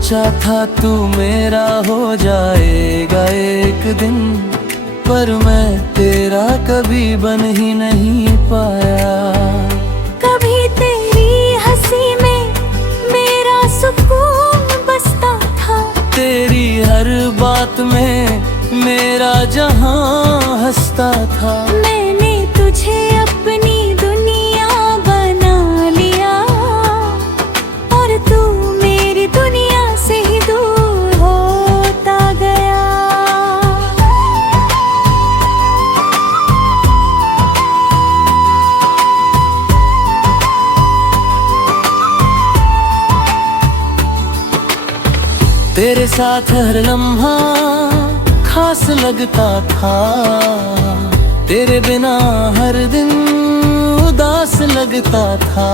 सोचा था तू मेरा हो जाएगा एक दिन, पर मैं तेरा कभी बन ही नहीं पाया। कभी तेरी हंसी में मेरा सुकून बसता था, तेरी हर बात में मेरा जहां हंसता था। मैंने तुझे अपनी दुनिया बना लिया, और तू मेरी दुनिया से ही दूर होता गया। तेरे साथ हर लम्हा खास लगता था, तेरे बिना हर दिन उदास लगता था।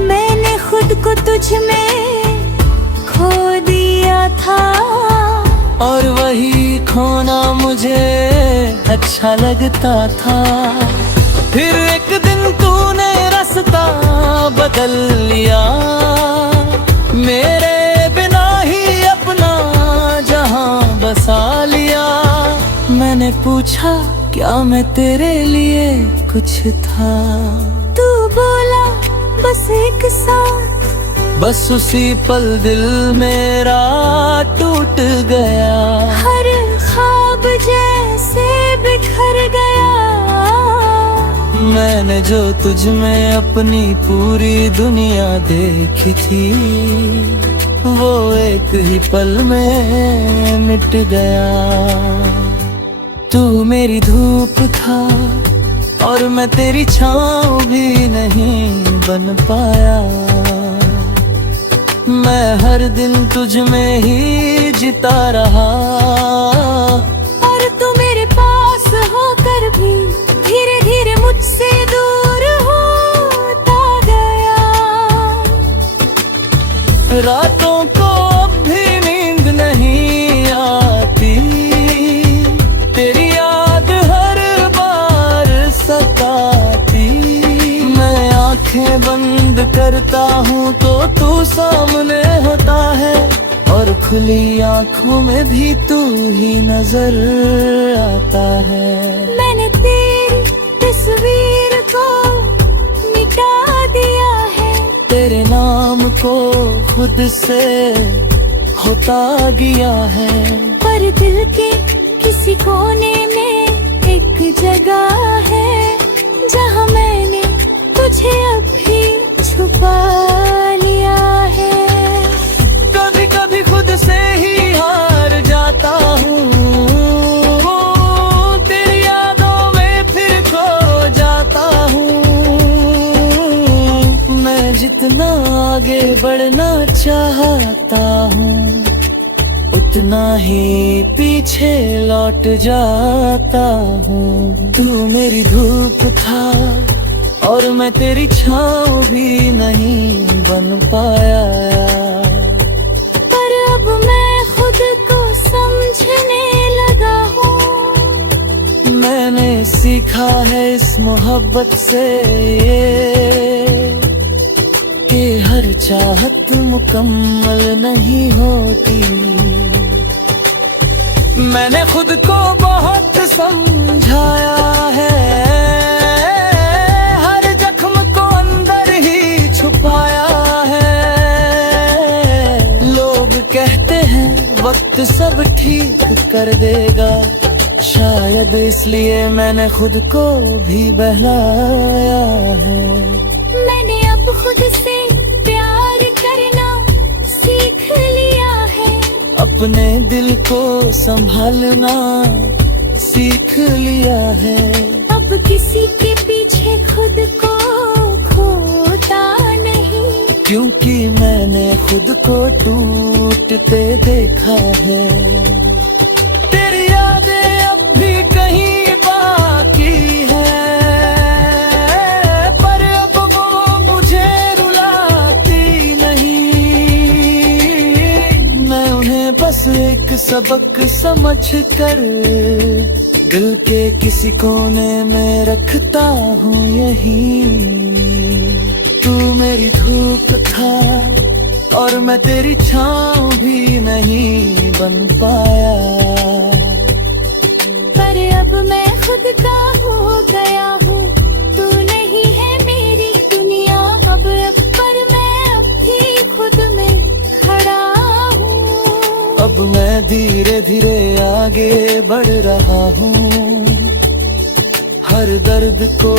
मैंने खुद को तुझ में खो दिया था, और वही खोना मुझे अच्छा लगता था। फिर एक दिन तूने रास्ता बदल लिया, मेरे बिना ही अपना जहां बसा लिया। मैंने पूछा क्या मैं तेरे लिए कुछ था, तू बोला बस एक साथ। बस उसी पल दिल मेरा टूट गया, हर ख्वाब जैसे बिखर गया। मैंने जो तुझ में अपनी पूरी दुनिया देखी थी, वो एक ही पल में मिट गया। तू मेरी धूप था और मैं तेरी छाँव भी नहीं बन पाया। मैं हर दिन तुझ में ही जीता रहा, और तू मेरे पास होकर भी धीरे धीरे मुझसे दूर होता गया। रातों को अब भी नींद नहीं आती, तेरी याद हर बार सताती। मैं आंखें बंद करता हूँ तो तू सामने होता है, और खुली आंखों में भी तू ही नजर आता है। मैंने तेरी तस्वीर को मिटा दिया है, तेरे नाम को खुद से होता गया है। पर दिल के किसी कोने में एक जगह है, जहाँ मैंने तुझे अभी छुपा लिया है। कभी कभी खुद से ही हार जाता हूँ, तेरी यादों में फिर खो जाता हूँ। मैं जितना आगे बढ़ना चाहता हूँ, उतना ही पीछे लौट जाता हूँ। तू मेरी धूप था और मैं तेरी छाँव भी नहीं बन पाया। पर अब मैं खुद को समझने लगा हूँ। मैंने सीखा है इस मोहब्बत से कि हर चाहत मुकम्मल नहीं होती। मैंने खुद को बहुत समझाया है, हर जख्म को अंदर ही छुपाया है। लोग कहते हैं वक्त सब ठीक कर देगा, शायद इसलिए मैंने खुद को भी बहलाया है। मैंने अब खुद से प्यार करना सीख लिया है, अपने दिल को संभालना सीख लिया है। अब किसी के पीछे खुद को खोता नहीं, क्योंकि मैंने खुद को टूटते देखा है। तेरी यादें अब भी कहीं बाकी है, पर अब वो मुझे रुलाती नहीं। मैं उन्हें बस एक सबक समझ कर दिल के किसी कोने में रखता हूँ यही। तू मेरी धूप था और मैं तेरी छाँव भी नहीं बन पाया। पर अब मैं खुद का हो गया हूँ, तू नहीं है मेरी दुनिया अब पर मैं अब भी खुद में खड़ा हूँ। अब मैं धीरे धीरे आगे बढ़ रहा हूँ, हर दर्द को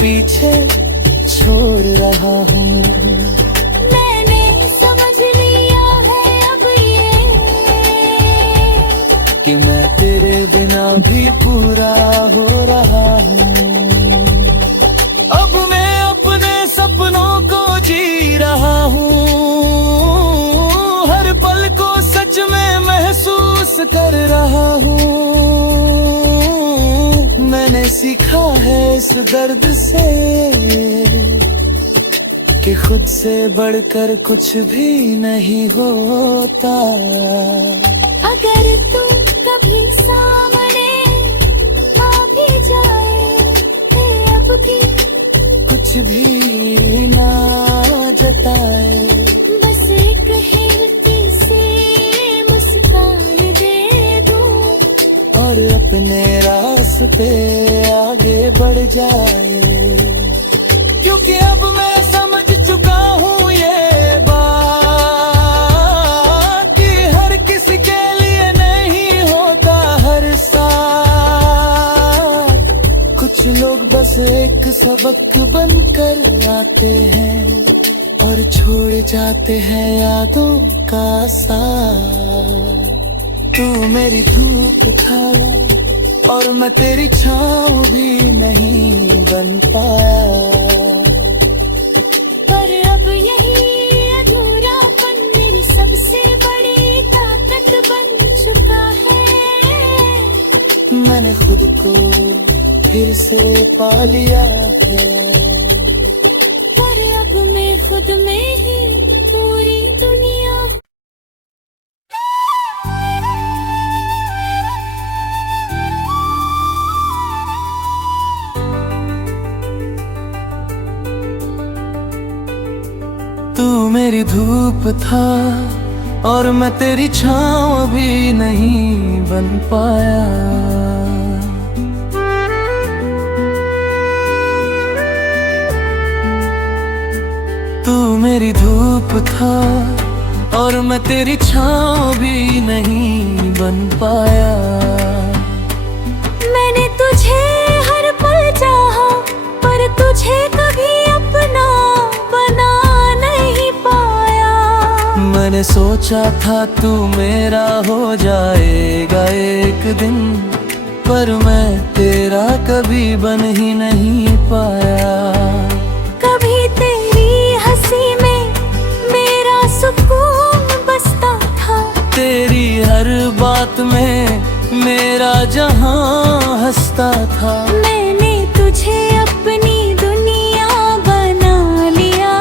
पीछे छोड़ रहा हूँ। मैंने समझ लिया है अब ये कि मैं तेरे बिना भी पूरा हो रहा हूँ। अब मैं अपने सपनों को जी रहा हूँ, हर पल को सच में महसूस कर रहा हूँ। मैंने सीखा है इस दर्द से कि खुद से बढ़कर कुछ भी नहीं होता। अगर तू कभी सामने आ भी जाए अब की कुछ भी ना जताए, बस एक हिलती से मुस्कान दे दूं और अपने रास्ते आगे बढ़ जाए। क्योंकि अब मैं समझ चुका हूँ ये बात कि हर किसी के लिए नहीं होता हर साथ। कुछ लोग बस एक सबक बनकर आते हैं और छोड़ जाते हैं यादों का साथ। तू मेरी धूप था और मैं तेरी छाँव भी नहीं बन पाया। पर अब यही अधूरापन मेरी सबसे बड़ी ताकत बन चुका है। मैंने खुद को फिर से पा लिया है, पर अब मैं खुद में ही पूरी दुनिया। तू मेरी धूप था और मैं तेरी छाँव भी नहीं बन पाया। तू मेरी धूप था और मैं तेरी छाँव भी नहीं बन पाया। मैंने तुझे हर पल चाहा पर तुझे कभी अपना बना नहीं पाया। मैंने सोचा था तू मेरा हो जाएगा एक दिन, पर मैं तेरा कभी बन ही नहीं पाया। कभी तेरी हंसी में मेरा सुकून बसता था, तेरी हर बात में मेरा जहां हंसता था। मैंने तुझे अपनी दुनिया बना लिया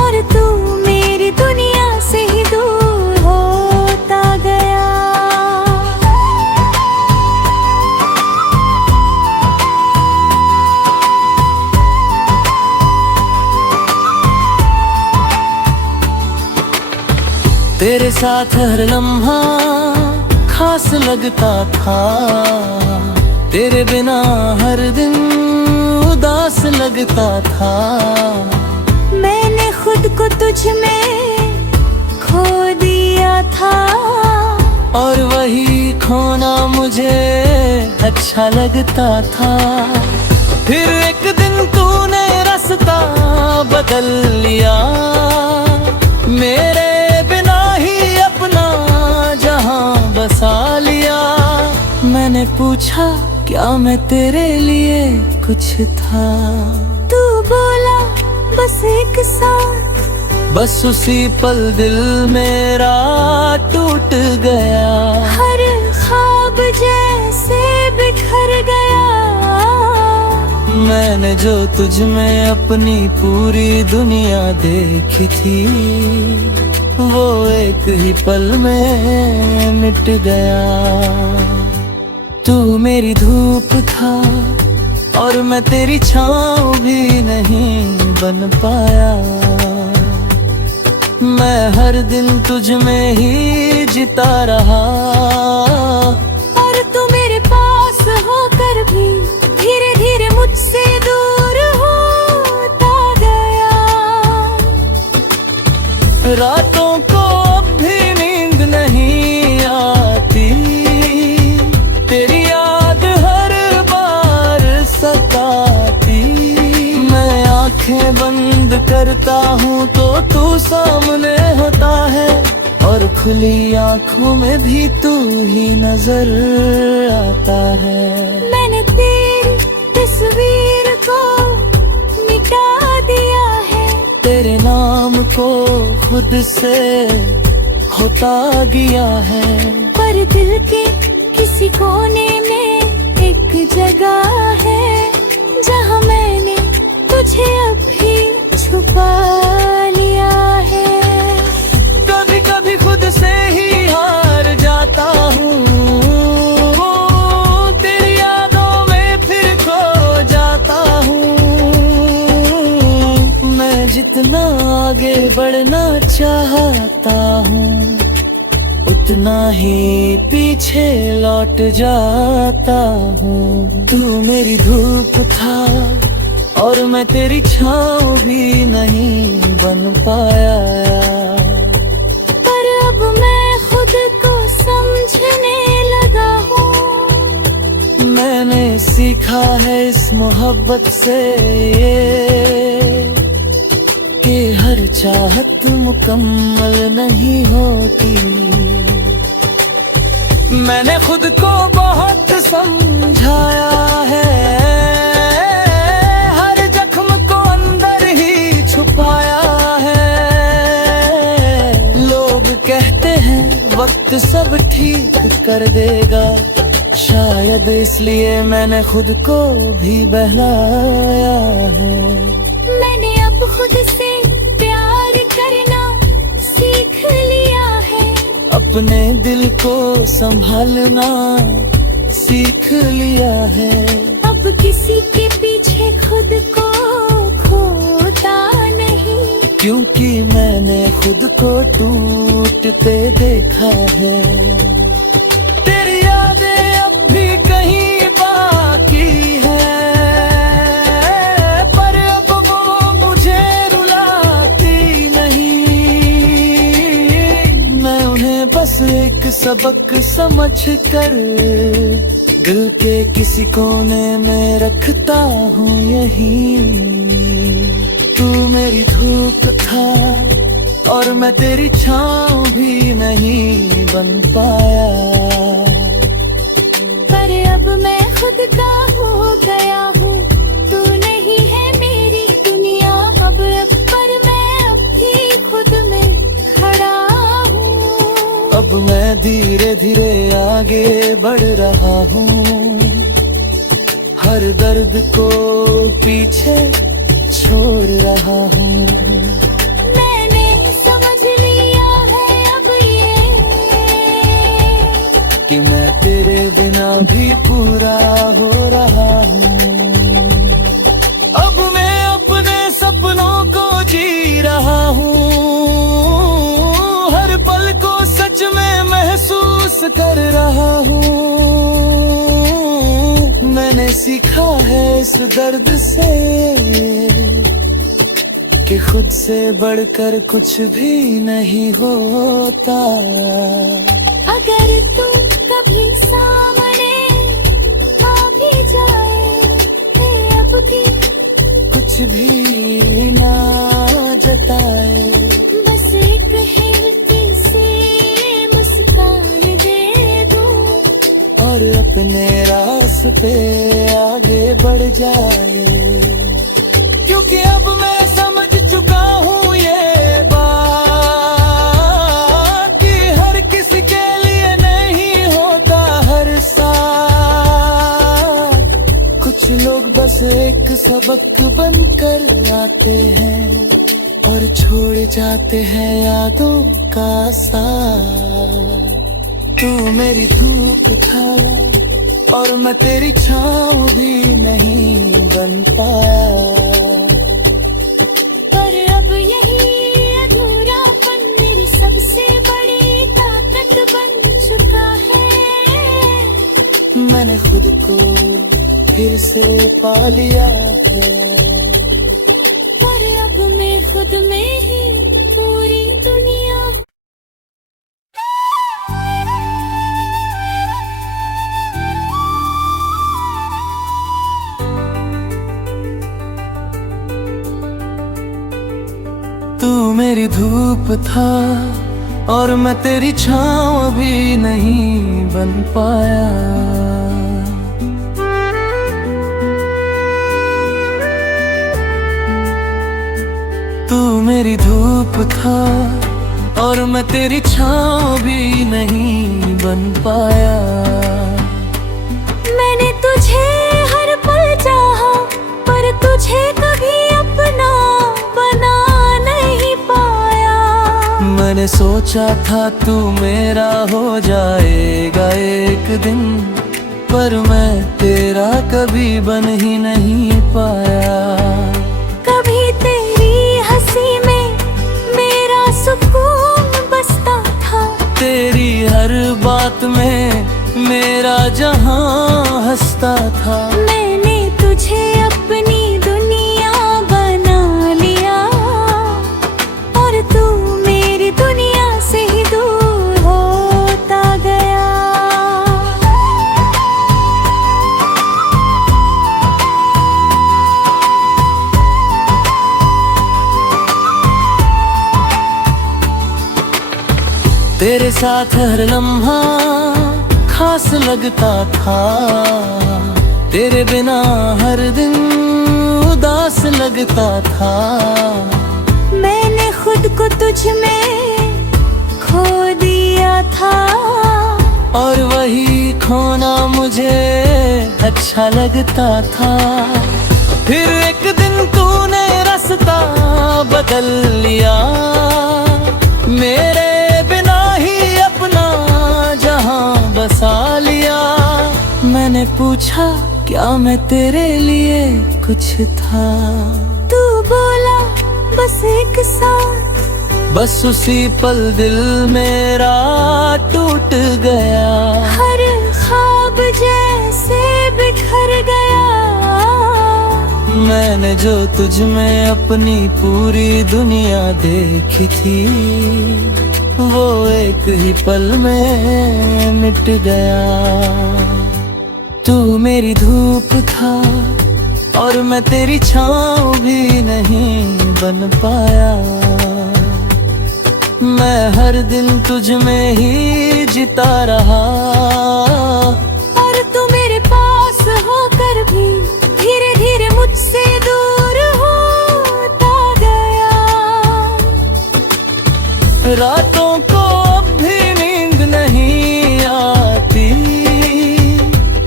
और तू मेरी दुनिया से ही दूर होता गया। तेरे साथ हर लम्हा खास लगता था, तेरे बिना हर दिन उदास लगता था। मैंने खुद को तुझ में खो दिया था और वही खोना मुझे अच्छा लगता था। फिर एक दिन तूने रास्ता बदल लिया, मेरे बिना ही अपना जहां बसा लिया। मैंने पूछा क्या मैं तेरे लिए कुछ था, तू बोला बस एक साथ। बस उसी पल दिल मेरा टूट गया, हर ख्वाब जैसे बिखर गया। मैंने जो तुझ में अपनी पूरी दुनिया देखी थी, वो एक ही पल में मिट गया। तू मेरी धूप था और मैं तेरी छाँव भी नहीं बन पाया। मैं हर दिन तुझ में ही जीता रहा, और तू मेरे पास होकर भी धीरे धीरे मुझसे दूर होता गया। रातों को अब भी नींद नहीं आती, तेरी याद हर बार सताती। मैं आंखें बंद करता हूँ तो तू सामने होता है, और खुली आंखों में भी तू ही नजर आता है। मैंने तेरी तस्वीर को मिटा दिया है, तेरे नाम को खुद से होता गया है। पर दिल के किसी कोने में एक जगह है, जहाँ मैंने तुझे अभी छुपा लिया है। कभी कभी खुद से ही हार जाता हूँ, तेरी यादों में फिर खो जाता हूँ। मैं जितना आगे बढ़ना चाहता हूँ, उतना ही पीछे लौट जाता हूँ। तू मेरी धूप था और मैं तेरी छाँव भी नहीं बन पाया, पर अब मैं खुद को समझने लगा हूँ। मैंने सीखा है इस मोहब्बत से कि हर चाहत मुकम्मल नहीं होती। मैंने खुद को बहुत समझाया है, हर जख्म को अंदर ही छुपाया है। लोग कहते हैं वक्त सब ठीक कर देगा, शायद इसलिए मैंने खुद को भी बहलाया है। मैंने अब खुद से प्यार करना सीख लिया है, अपने दिल को संभालना सीख लिया है। अब किसी के पीछे खुद को खोता नहीं, क्योंकि मैंने खुद को टूटते देखा है। तेरी यादें अब भी कहीं बाकी है, पर अब वो मुझे रुलाती नहीं। मैं उन्हें बस एक सबक समझ कर दिल के किसी कोने में रखता हूँ यहीं। तू मेरी धूप था और मैं तेरी छाँव भी नहीं बन पाया, पर अब मैं खुद का हो गया हूँ। तू नहीं है मेरी दुनिया अब पर मैं अब भी खुद में खड़ा हूँ। अब मैं धीरे धीरे आगे बढ़ रहा हूँ, हर दर्द को पीछे छोड़ रहा हूँ। मैंने समझ लिया है अब ये कि मैं तेरे बिना भी पूरा हो रहा हूँ। अब मैं अपने सपनों को जी रहा हूँ, हर पल को सच में महसूस कर रहा हूँ। मैंने सीखा है इस दर्द से कि खुद से बढ़कर कुछ भी नहीं होता। अगर तू कभी सामने आ भी जाए अब भी कुछ भी ना जताए, बस एक हिरती से मुस्कान दे दूं और अपने रास्ते आगे बढ़ जाए। क्योंकि अब मैं समझ चुका हूँ ये बात कि हर किसी के लिए नहीं होता हर साथ। कुछ लोग बस एक सबक बनकर आते हैं और छोड़ जाते हैं यादों का साथ। तू मेरी धूप था और मैं तेरी छाँव भी नहीं बन पाया, पर अब यही अधूरापन को फिर से पा लिया है। पर अब मैं खुद में ही पूरी दुनिया। तू मेरी धूप था और मैं तेरी छाँव भी नहीं बन पाया। तू मेरी धूप था और मैं तेरी छाँव भी नहीं बन पाया। मैंने तुझे हर पल चाहा पर तुझे कभी अपना बना नहीं पाया। मैंने सोचा था तू मेरा हो जाएगा एक दिन, पर मैं तेरा कभी बन ही नहीं पाया। कभी तेरी हंसी में मेरा सुकून बसता था, तेरी हर बात में मेरा जहां हंसता था। मैंने तुझे अपनी दुनिया बना लिया और तू मेरी दुनिया से ही दूर होता गया। तेरे साथ हर लम्हा खास लगता था, तेरे बिना हर दिन उदास लगता था। मैंने खुद को तुझ में खो दिया था और वही खोना मुझे अच्छा लगता था। फिर एक दिन तूने रास्ता बदल लिया, मेरे बिना ही अपना जहां बसा लिया। मैंने पूछा क्या मैं तेरे लिए कुछ था, तू बोला बस एक साथ। बस उसी पल दिल मेरा टूट गया। हर ख्वाब जैसे बिखर गया। मैंने जो तुझ में अपनी पूरी दुनिया देखी थी, वो एक ही पल में मिट गया। तू मेरी धूप था और मैं तेरी छाँव भी नहीं बन पाया। मैं हर दिन तुझ में ही जीता रहा और तू मेरे पास होकर भी धीरे धीरे मुझसे दूर होता गया। रातों को अब भी नींद नहीं आती,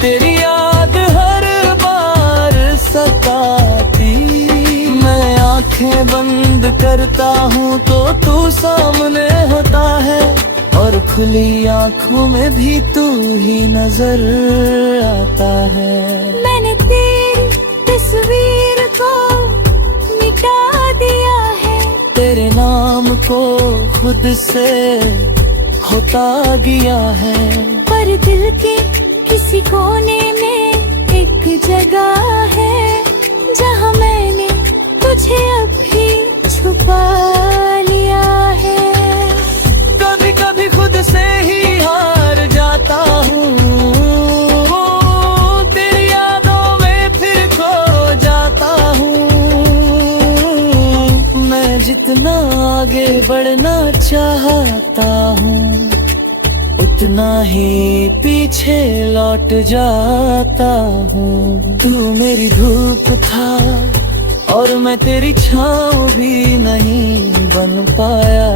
तेरी याद हर बार सताती। मैं आंखें बंद करता हूँ तो तू सामने होता है, और खुली आंखों में भी तू ही नजर आता है। मैंने तेरी तस्वीर को मिटा दिया है, तेरे नाम को खुद से होता गया है। पर दिल के किसी कोने में एक जगह है, जहाँ मैंने तुझे अभी छुपा लिया है। कभी कभी खुद से ही हार जाता हूँ, तेरी यादों में फिर खो जाता हूँ। मैं जितना आगे बढ़ना चाहता हूँ, उतना ही पीछे लौट जाता हूँ। तू मेरी धूप था और मैं तेरी छाँव भी नहीं बन पाया।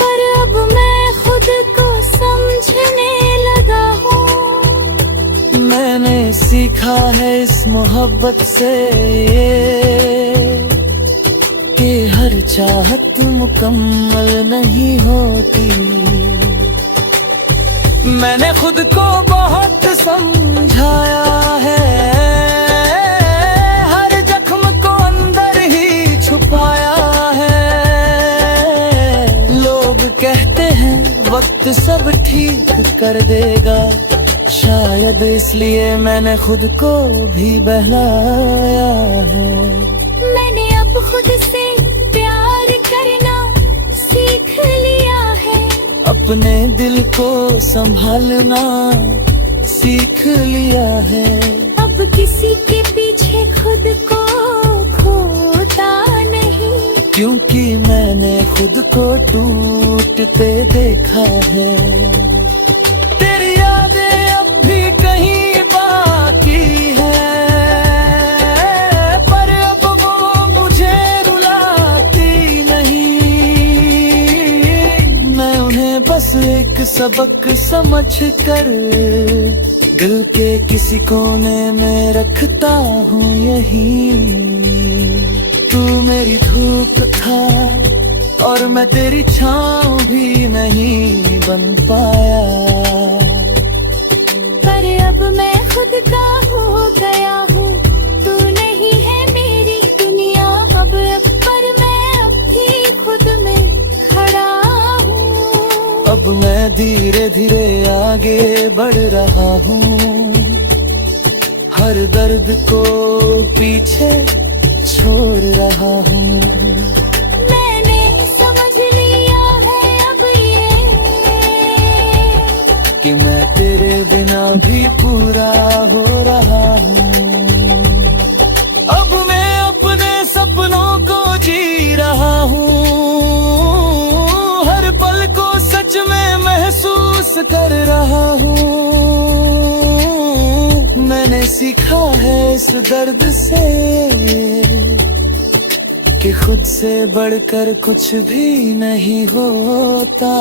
पर अब मैं खुद को समझने लगा हूँ। मैंने सीखा है इस मोहब्बत से कि हर चाहत मुकम्मल नहीं होती। मैंने खुद को बहुत समझाया है, हर जख्म को अंदर ही छुपाया है। लोग कहते हैं वक्त सब ठीक कर देगा, शायद इसलिए मैंने खुद को भी बहलाया है। मैंने अब खुद से प्यार करना सीख लिया है। अपने दिल को संभालना सीख लिया है। अब किसी के पीछे खुद को खोता नहीं, क्योंकि मैंने खुद को टूटते देखा है। तेरी यादें अब भी कहीं बाकी है, पर अब वो मुझे रुलाती नहीं। मैं उन्हें बस एक सबक समझ कर दिल के किसी कोने में रखता हूँ यहीं। तू मेरी धूप था और मैं तेरी छाँव भी नहीं बन पाया, पर अब मैं खुद का हो गया हूँ। तू नहीं है मेरी दुनिया अब पर मैं अब भी खुद में खड़ा हूँ। अब मैं धीरे धीरे आगे बढ़ रहा हूँ, हर दर्द को पीछे छोड़ रहा हूँ। मैंने समझ लिया है अब ये कि मैं तेरे बिना भी पूरा हो रहा हूँ। अब मैं अपने सपनों को जी रहा हूँ, हर पल को सच में महसूस कर रहा हूँ। मैंने सीखा है इस दर्द से कि खुद से बढ़कर कुछ भी नहीं होता।